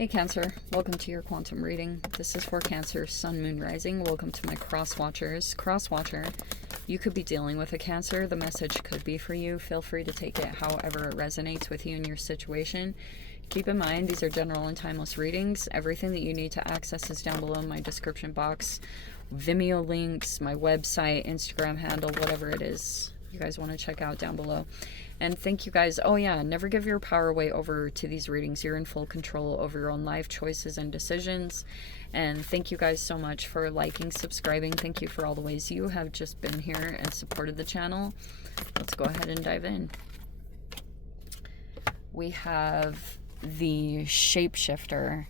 Hey Cancer, welcome to your quantum reading. This is for Cancer, Sun, Moon, Rising. Welcome to my cross watchers. Cross watcher, you could be dealing with a Cancer. The message could be for you. Feel free to take it however it resonates with you and your situation. Keep in mind, these are general and timeless readings. Everything that you need to access is down below in my description box. Vimeo links, my website, Instagram handle, whatever it is you guys want to check out down below. And thank you guys. Oh yeah, never give your power away over to these readings. You're in full control over your own life choices and decisions. And thank you guys so much for liking, subscribing. Thank you for all the ways you have just been here and supported the channel. Let's go ahead and dive in. We have the shapeshifter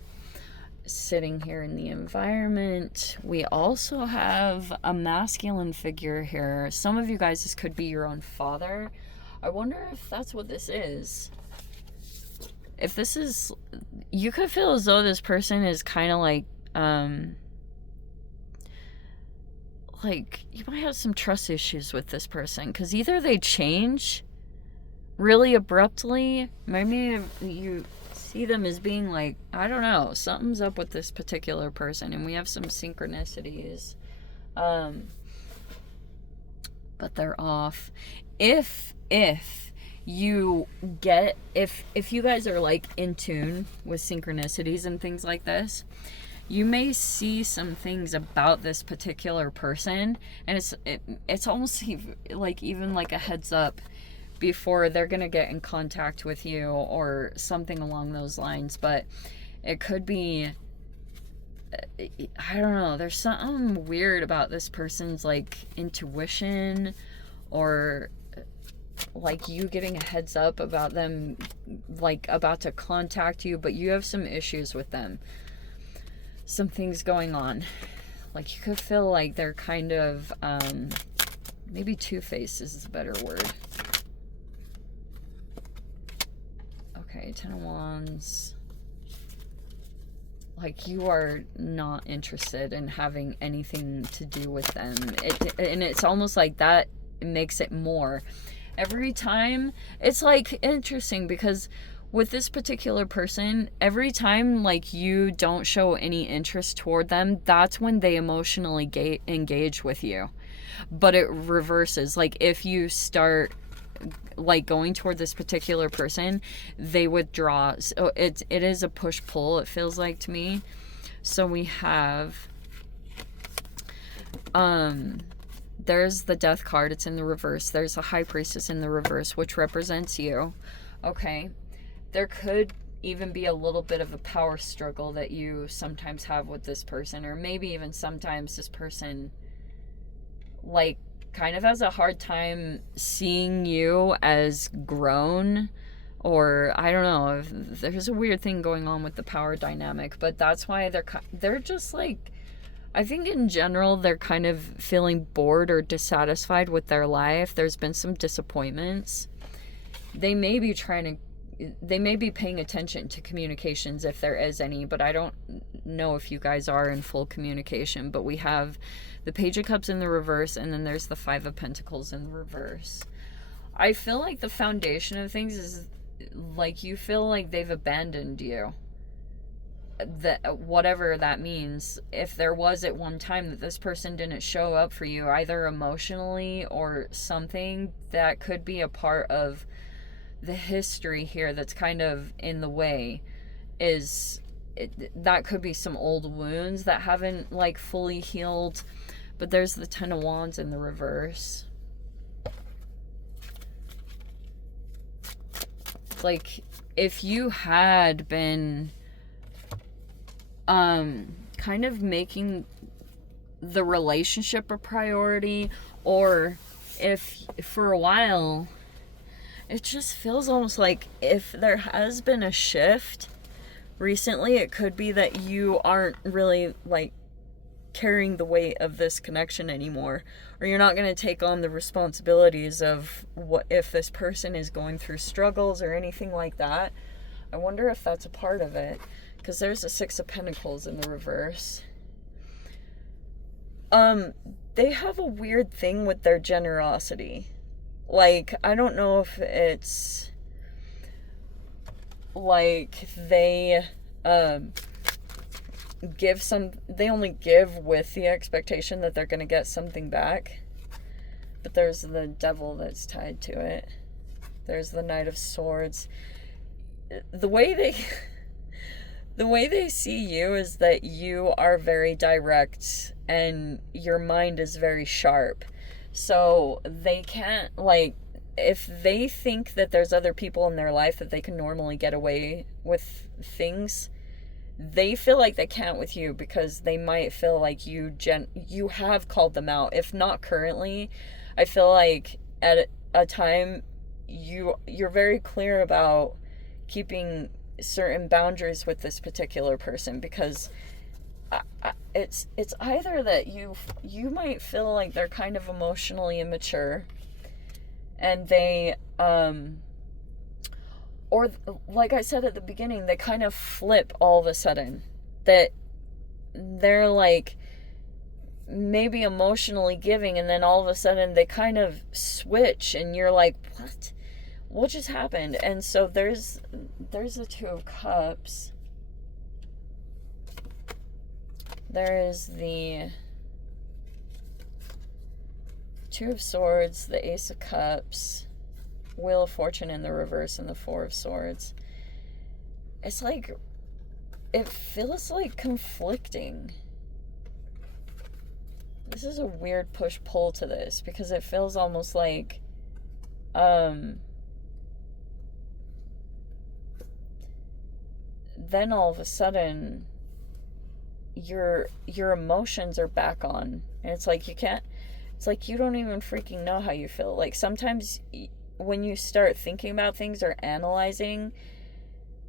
sitting here in the environment. We also have a masculine figure here. Some of you guys, this could be your own father. I wonder if that's what this is. If this is, you could feel as though this person is kind of like you might have some trust issues with this person, because either they change really abruptly, maybe you see them as being like, I don't know, something's up with this particular person, and we have some synchronicities, but they're off. If you get, if you guys are like in tune with synchronicities and things like this, you may see some things about this particular person, and it's almost even like a heads up before they're gonna get in contact with you or something along those lines. But it could be, I don't know, there's something weird about this person's like intuition, or like you getting a heads up about them like about to contact you, but you have some issues with them, some things going on. Like you could feel like they're kind of maybe two-faced is a better word. Okay, Ten of Wands. Like you are not interested in having anything to do with them. And it's almost like that makes it more. Every time, it's like interesting because with this particular person, every time like you don't show any interest toward them, that's when they emotionally engage with you. But it reverses. Like if you start like going toward this particular person, they withdraw. So it is a push-pull, it feels like to me. So we have there's the Death card, it's in the reverse. There's a High Priestess in the reverse, which represents you. Okay, there could even be a little bit of a power struggle that you sometimes have with this person, or maybe even sometimes this person like kind of has a hard time seeing you as grown, or I don't know, there's a weird thing going on with the power dynamic. But that's why they're just like, I think in general they're kind of feeling bored or dissatisfied with their life. There's been some disappointments. They may be paying attention to communications if there is any, but I don't know if you guys are in full communication. But we have the Page of Cups in the reverse, and then there's the Five of Pentacles in the reverse. I feel like the foundation of things is like you feel like they've abandoned you. That whatever that means, if there was at one time that this person didn't show up for you, either emotionally or something, that could be a part of the history here that's kind of in the way. That could be some old wounds that haven't like fully healed. But there's the Ten of Wands in the reverse. Like if you had been kind of making the relationship a priority, or if for a while it just feels almost like if there has been a shift recently, it could be that you aren't really like carrying the weight of this connection anymore, or you're not going to take on the responsibilities of what if this person is going through struggles or anything like that. I wonder if that's a part of it, because there's a Six of Pentacles in the reverse. They have a weird thing with their generosity. Like, I don't know if it's like they um, they only give with the expectation that they're going to get something back. But there's the devil that's tied to it. There's the Knight of Swords. The way they see you is that you are very direct and your mind is very sharp. So they can't, like, if they think that there's other people in their life that they can normally get away with things, they feel like they can't with you because they might feel like you have called them out. If not currently, I feel like at a time you're very clear about keeping certain boundaries with this particular person, because it's either that you might feel like they're kind of emotionally immature and they or like I said at the beginning, they kind of flip all of a sudden, that they're like maybe emotionally giving and then all of a sudden they kind of switch and you're like, what just happened? And so there's the Two of Cups. There is the Two of Swords, the Ace of Cups, Wheel of Fortune in the reverse, and the Four of Swords. It's like, it feels like conflicting. This is a weird push-pull to this, because it feels almost like, then all of a sudden, your emotions are back on. And it's like you don't even freaking know how you feel. Like, sometimes when you start thinking about things or analyzing,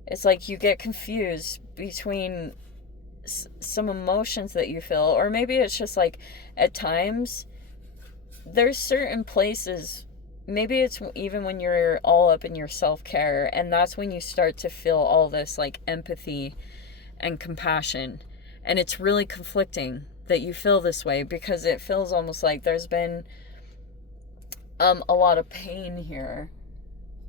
it's like you get confused between some emotions that you feel, or maybe it's just like at times there's certain places, maybe it's even when you're all up in your self-care, and that's when you start to feel all this like empathy and compassion, and it's really conflicting that you feel this way, because it feels almost like there's been a lot of pain here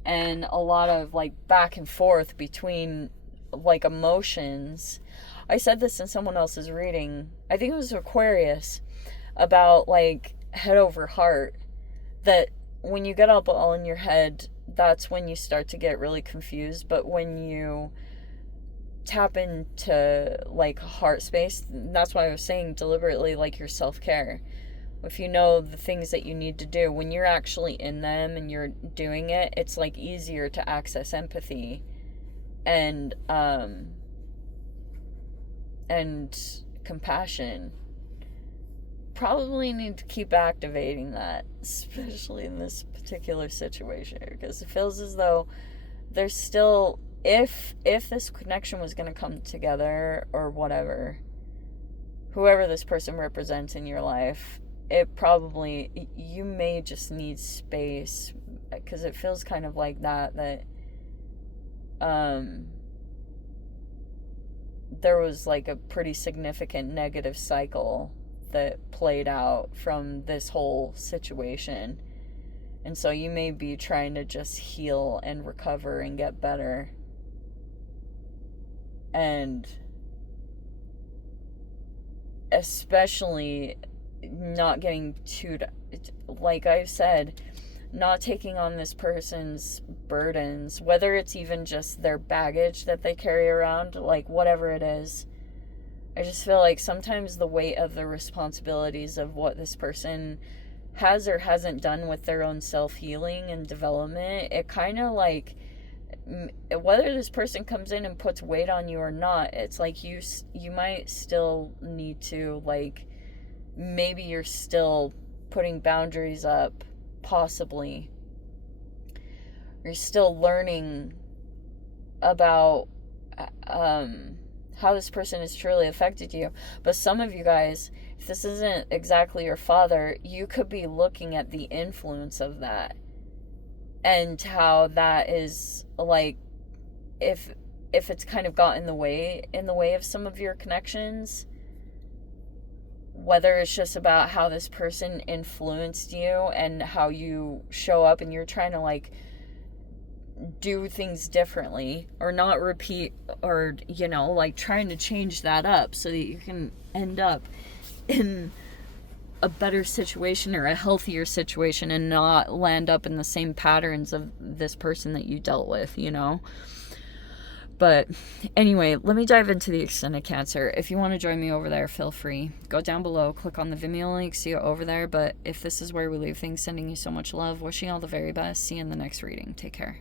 and a lot of like back and forth between like emotions. I said this in someone else's reading, I think it was Aquarius, about like head over heart, that when you get up all in your head, that's when you start to get really confused. But when you tap into like heart space, that's why I was saying deliberately, like your self-care, if you know the things that you need to do, when you're actually in them and you're doing it, it's like easier to access empathy and compassion. Probably need to keep activating that, especially in this particular situation, because it feels as though there's still, if this connection was going to come together or whatever, whoever this person represents in your life, it probably, you may just need space, because it feels kind of like that there was like a pretty significant negative cycle that played out from this whole situation. And so you may be trying to just heal and recover and get better. And especially not getting too, like I've said, not taking on this person's burdens, whether it's even just their baggage that they carry around, like whatever it is. I just feel like sometimes the weight of the responsibilities of what this person has or hasn't done with their own self-healing and development, it kind of like, whether this person comes in and puts weight on you or not, it's like you might still need to, like, maybe you're still putting boundaries up, possibly. You're still learning about how this person has truly affected you. But some of you guys, if this isn't exactly your father, you could be looking at the influence of that and how that is, like, if it's kind of got in the way of some of your connections, whether it's just about how this person influenced you and how you show up, and you're trying to like do things differently or not repeat, or, you know, like trying to change that up so that you can end up in a better situation or a healthier situation and not land up in the same patterns of this person that you dealt with, you know? But anyway, let me dive into the extended cancer. If you want to join me over there, feel free. Go down below, click on the Vimeo link, see it over there. But if this is where we leave things, sending you so much love, wishing you all the very best. See you in the next reading. Take care.